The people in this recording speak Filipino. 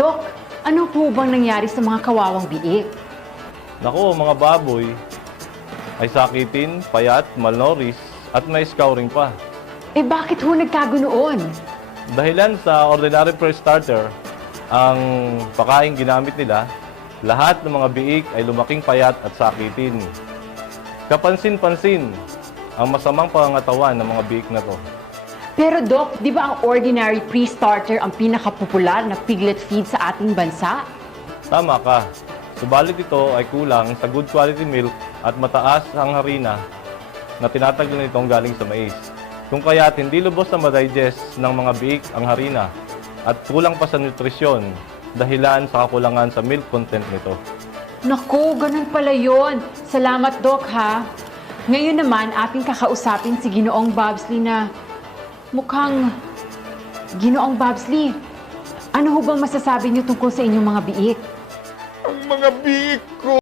Dok, ano po bang nangyari sa mga kawawang biik? Naku, mga baboy ay sakitin, payat, malnourished at may scouring pa. Eh bakit ho nagkagunoon? Dahilan sa ordinary fresh starter, ang pakaing ginamit nila, lahat ng mga biik ay lumaking payat at sakitin. Kapansin-pansin ang masamang pangangatawan ng mga biik na to. Pero Dok, di ba ang ordinary pre-starter ang pinakapopular na piglet feed sa ating bansa? Tama ka, subalit ito ay kulang sa good quality milk at mataas ang harina na tinatanggal nitong galing sa mais. Kung kaya't hindi lubos na ma-digest ng mga biik ang harina at kulang pa sa nutrisyon dahilan sa kakulangan sa milk content nito. Naku, ganun pala yun. Salamat, Dok, ha? Ngayon naman, ating kakausapin si Ginoong Bobsley na mukhang... Ginoong Bobsley, ano ho bang masasabi niyo tungkol sa inyong mga biik? Ang mga biik ko!